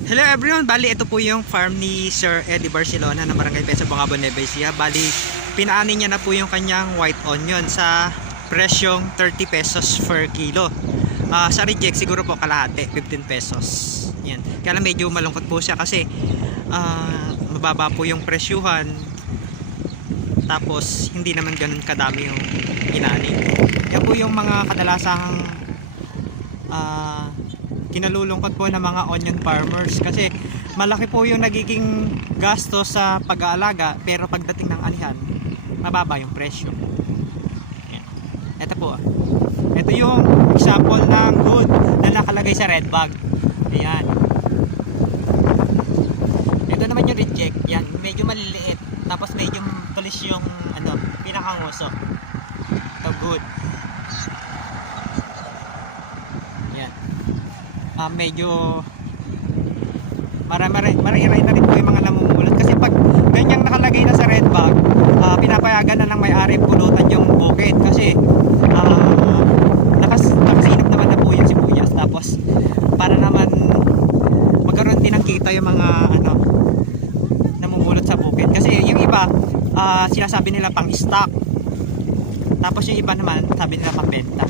Hello everyone, bali ito po yung farm ni Sir Eddie Barcelona ng Barangay Pesa, Bungabon, Nueva Ecija. Bali pinaani niya na po yung kanyang white onion sa presyong 30 pesos per kilo. Sa reject siguro po kalahati, 15 pesos. Yan. Kaya lang medyo malungkot po siya kasi mababa po yung presyuhan. Tapos hindi naman ganun kadami yung inaani. Yan po yung mga kadalasang kinalulungkot po ng mga onion farmers kasi malaki po yung nagiging gasto sa pag-aalaga pero pagdating ng anihan mababa yung presyo. Ayan. Ito po ito yung example ng good na nakalagay sa red bag. Ayan. Ito naman yung reject. Yan, medyo maliliit tapos medyo tulis yung pinakanguso. Ito good. Medyo marami na rin po yung mga namumulot kasi pag ganyang nakalagay na sa red bag, pinapayagan na ng may-ari pulutan yung bukid kasi nakasinop naman na po yung sibuyas. Tapos para naman magkaroon din ng kita yung mga namumulot sa bukid kasi yung iba sinasabi nila pang stock, tapos yung iba naman sabi nila pang benta.